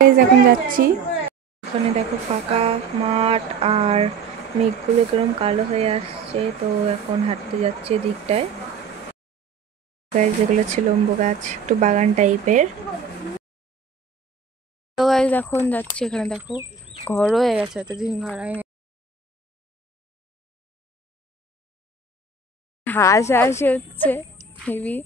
এখন যাচ্ছি, ওখানে দেখো ফাঁকা মাঠ আর মেঘগুলো কিরকম কালো হয়ে আসছে। তো এখন হাঁটতে যাচ্ছি দিকটায়। গাছ যেগুলো ছিল লম্বু গাছ, একটু বাগান টাইপের। তো গাছ এখন যাচ্ছি, এখানে দেখো ঘর হয়ে গেছে, এতদিন ঘর হয়নি। হাসি হচ্ছে হেবি।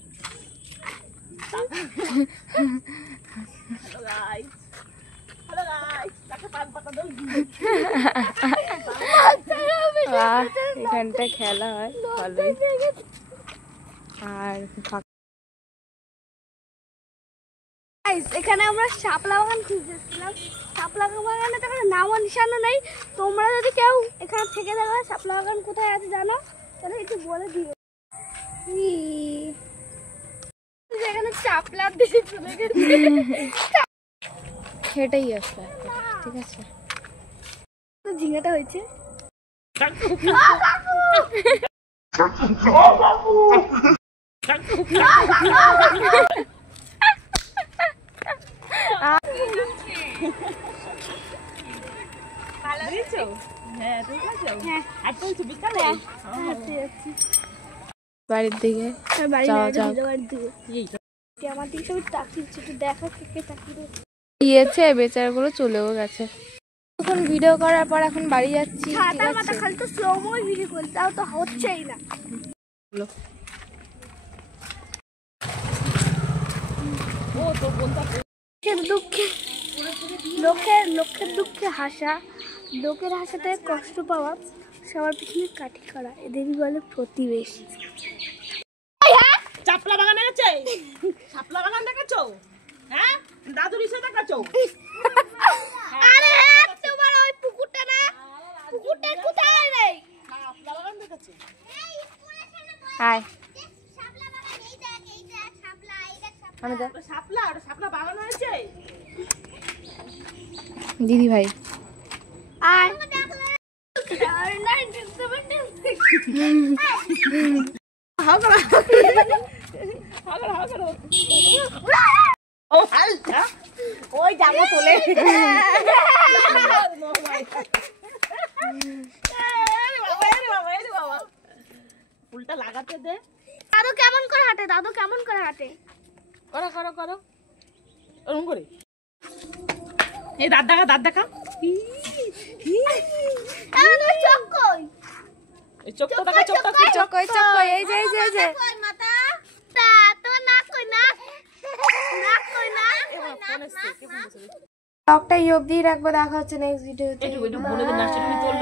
এখানটা খেলা হয় ভালোই। আর এখানে আমরা শাপলা বাগান খুঁজতেছিলাম। শাপলা বাগানে তো নামও নিশানো নেই। তোমরা যদি কেউ এখানে থেকে দেখো শাপলা বাগান কোথায় আছে জানো, তাহলে একটু বলে দিও। এখানে শাপলা দিয়ে চলে গেছে, সেটাই আসলে ঠিক আছে। ঝিঙাটা হয়েছে। বাড়ির দিকে আমার দিকে সবাই তাকিয়েছে, একটু দেখো কে তাকিয়ে দিয়েছে। বেচারাগুলো চলেও গেছে। এখন ভিডিও করার পর এখন বাড়ি যাচ্ছি। খালি তো স্লোমো ভিডিও করতে, তাও তো হচ্ছেই না। লোকের দুঃখে হাসা, লোকের হাসাতে কষ্ট পাওয়া, সবার পিছনে কাঠি করা, এদেরই বলে প্রতিবেশী। শাপলা বাগান আছে, শাপলা বাগান দেখেছো? হ্যাঁ, দাদুর ইসে দেখাচ্ছো? আরে তোমার ওই পুকুরটা না, পুকুরটা কোথায় রে? শাপলা বাগান দেখেছো? হাই শাপলা বাগান এই দেখ শাপলা, এই দেখ আমি দেখ শাপলা, ওটা শাপলা বাগান হয়েছে। দিদি ভাই আর ওই জামা তোলে ফুলটা লাগাতে দে। দাদু কেমন করে হাঁটে, দাদু কেমন করে হাঁটে? করো করো করো ওরকম করে। এই দাঁত দেখা, দাঁত দেখা। চোখ কই? এই চোখটা দেখা, চোখটা চোখ কই, চোখ কই, এই যে মাথা তা তো নাক কই, নাক কই, ব্লগটা এই অবধি রাখবো। দেখা হচ্ছে নেক্সট ভিডিওতে। একটু বলে দিন, নাচটা তুমি তোল।